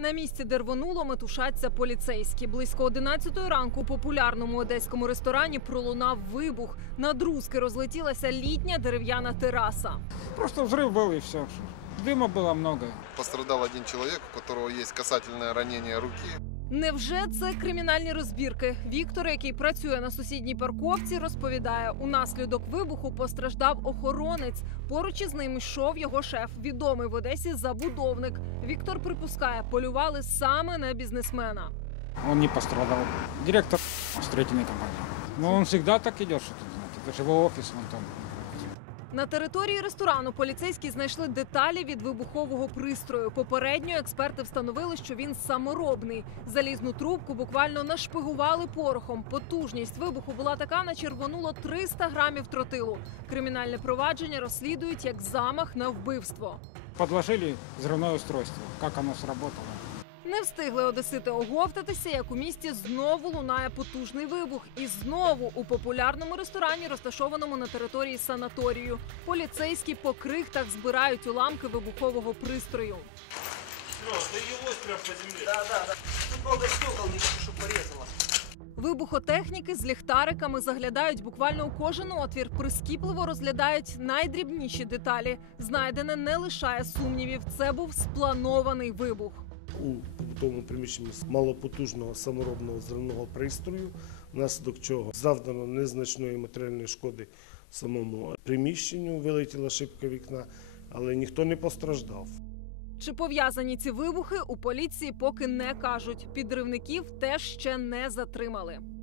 На місці дервонуло метушаться поліцейські. Близько 11-ї ранку. у Популярному одеському ресторані пролунав вибух. На друзки розлетілася літня дерев'яна тераса. Просто був і все. Дима було багато. Пострадав один чоловік, у якого є касательне ранення руки. Невже це кримінальні розбірки? Віктор, який працює на сусідній парковці, розповідає, унаслідок вибуху постраждав охоронець. Поруч із ним йшов його шеф, відомий в Одесі забудовник. Віктор припускає, полювали саме на бізнесмена. Він не пострадав. Директор третьої компанії. Ну, він завжди так іде, що тут знати, що в офіс, він там. На території ресторану поліцейські знайшли деталі від вибухового пристрою. Попередньо експерти встановили, що він саморобний. Залізну трубку буквально нашпигували порохом. Потужність вибуху була така, начервонуло рвонуло 300 грамів тротилу. Кримінальне провадження розслідують як замах на вбивство. Підложили зривне устройство, як воно спрацювало. Не встигли Одесити оговтатися, як у місті знову лунає потужний вибух. І знову у популярному ресторані, розташованому на території санаторію. Поліцейські по крихтах збирають уламки вибухового пристрою. Ну, землі. Да, да, да. Тут стокол, щоб Вибухотехніки з ліхтариками заглядають буквально у кожен отвір. Прискіпливо розглядають найдрібніші деталі. Знайдене не лишає сумнівів. Це був спланований вибух. У, у тому приміщенні малопотужного саморобного зернового пристрою, внаслідок чого завдано незначної матеріальної шкоди самому приміщенню. Вилетіла шибка вікна, але ніхто не постраждав. Чи пов'язані ці вибухи у поліції поки не кажуть. Підривників теж ще не затримали.